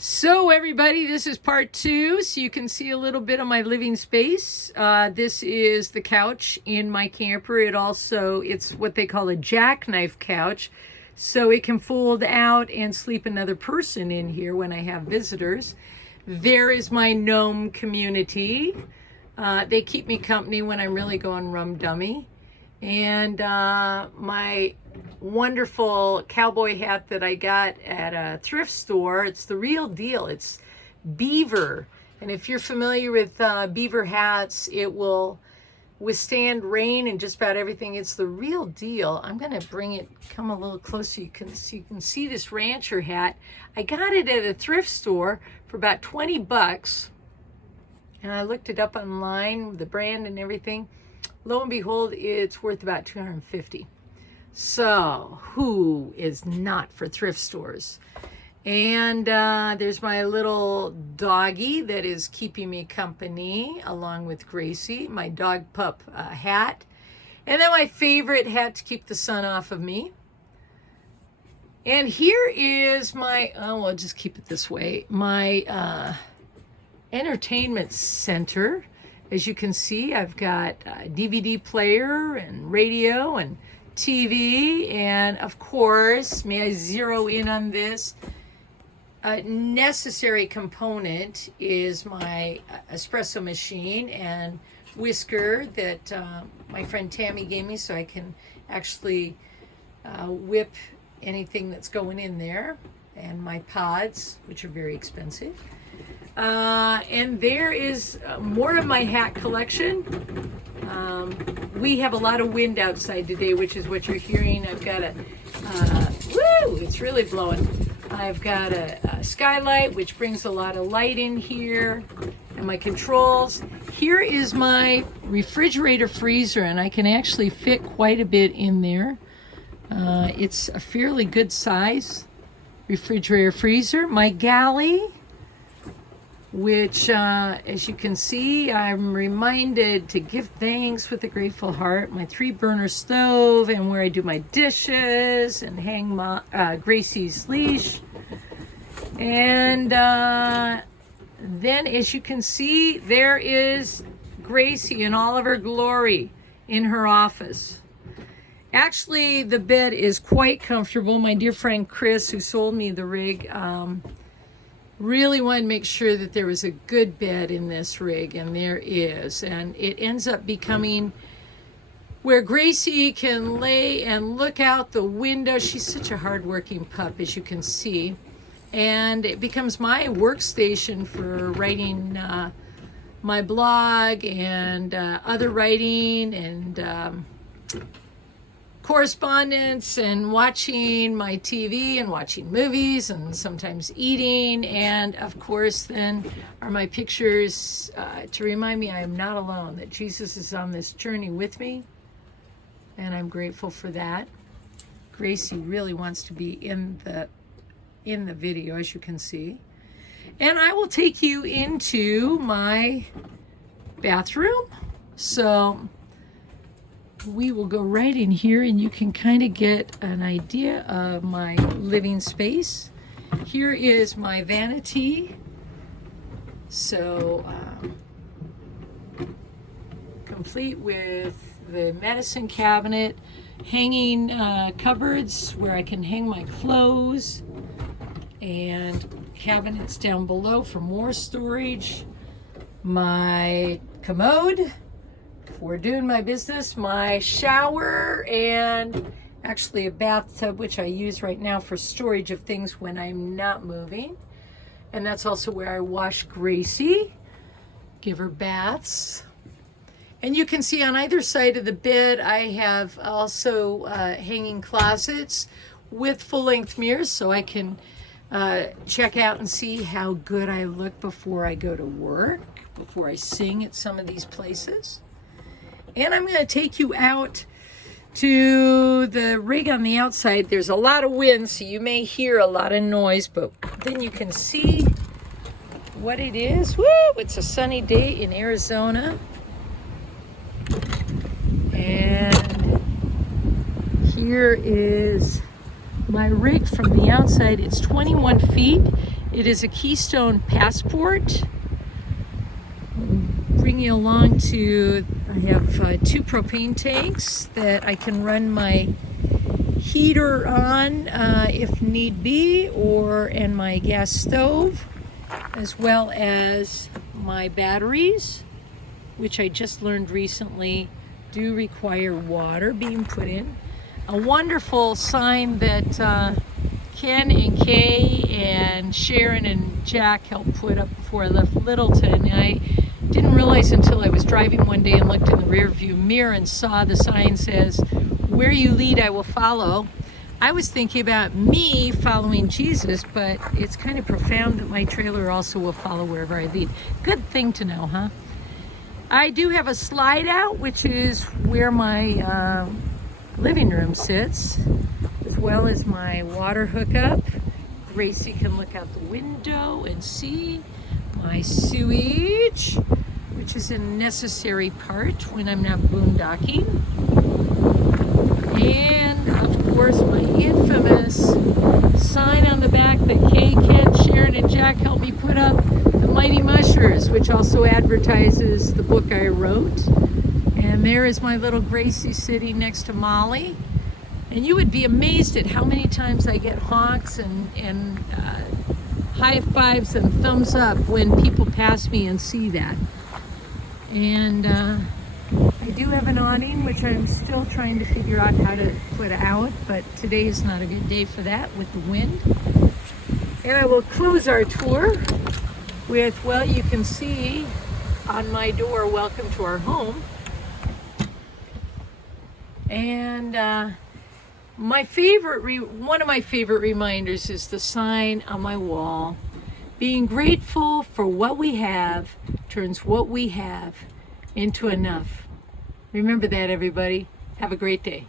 So everybody, this is part 2, so you can see a little bit of my living space. This is the couch in my camper. It's what they call a jackknife couch, so it can fold out and sleep another person in here when I have visitors. There is my gnome community. They keep me company when I'm really going rum dummy. And my wonderful cowboy hat that I got at a thrift store. It's the real deal. It's beaver. And if you're familiar with beaver hats, it will withstand rain and just about everything. It's the real deal. I'm going to come a little closer. You can see this rancher hat. I got it at a thrift store for about 20 bucks. And I looked it up online, the brand and everything. Lo and behold, it's worth about $250. So who is not for thrift stores? And there's my little doggie that is keeping me company along with Gracie, my dog pup hat. And then my favorite hat to keep the sun off of me. And here is my, I'll just keep it this way, my entertainment center. As you can see, I've got a DVD player and radio and TV, and of course, may I zero in on this? A necessary component is my espresso machine and whisker that my friend Tammy gave me so I can actually whip anything that's going in there, and my pods, which are very expensive. And there is more of my hat collection. We have a lot of wind outside today, which is what you're hearing. I've got it's really blowing. I've got a skylight, which brings a lot of light in here, and my controls. Here is my refrigerator freezer, and I can actually fit quite a bit in there. It's a fairly good size refrigerator freezer. My galley, which as you can see, I'm reminded to give thanks with a grateful heart. My 3-burner stove, and where I do my dishes and hang Gracie's leash. And then as you can see, there is Gracie in all of her glory in her office. Actually, the bed is quite comfortable. My dear friend Chris, who sold me the rig, really wanted to make sure that there was a good bed in this rig, and there is. And it ends up becoming where Gracie can lay and look out the window. She's such a hardworking pup, as you can see. And it becomes my workstation for writing my blog and other writing and correspondence, and watching my TV and watching movies and sometimes eating. And of course then are my pictures to remind me I am not alone, that Jesus is on this journey with me, and I'm grateful for that. Gracie really wants to be in the video, as you can see. And I will take you into my bathroom. So we will go right in here, and you can kind of get an idea of my living space. Here is my vanity. So complete with the medicine cabinet, hanging cupboards where I can hang my clothes, and cabinets down below for more storage. My commode for doing my business, my shower, and actually a bathtub, which I use right now for storage of things when I'm not moving. And that's also where I wash Gracie, give her baths. And you can see on either side of the bed, I have also hanging closets with full-length mirrors, so I can check out and see how good I look before I go to work, before I sing at some of these places. And I'm going to take you out to the rig on the outside. There's a lot of wind, so you may hear a lot of noise, but then you can see what it is. Woo! It's a sunny day in Arizona. And here is my rig from the outside. It's 21 feet. It is a Keystone Passport. Bring you along to, I have 2 propane tanks that I can run my heater on if need be, and my gas stove, as well as my batteries, which I just learned recently do require water being put in. A wonderful sign that Ken and Kay and Sharon and Jack helped put up before I left Littleton. I didn't realize until I was driving one day and looked in the rear view mirror and saw the sign says, "Where you lead, I will follow." I was thinking about me following Jesus, but it's kind of profound that my trailer also will follow wherever I lead. Good thing to know, huh? I do have a slide out, which is where my living room sits, as well as my water hookup. Gracie can look out the window and see my sewage, which is a necessary part when I'm not boondocking. And of course my infamous sign on the back that Kay, Ken, Sharon, and Jack helped me put up, The Mighty Mushers, which also advertises the book I wrote. And there is my little Gracie sitting next to Molly. And you would be amazed at how many times I get honks and high fives and thumbs up when people pass me and see that. And I do have an awning, which I'm still trying to figure out how to put out, but today is not a good day for that with the wind. And I will close our tour with, well, you can see on my door, "Welcome to our home." And one of my favorite reminders is the sign on my wall. Being grateful for what we have turns what we have into enough. Remember that, everybody. Have a great day.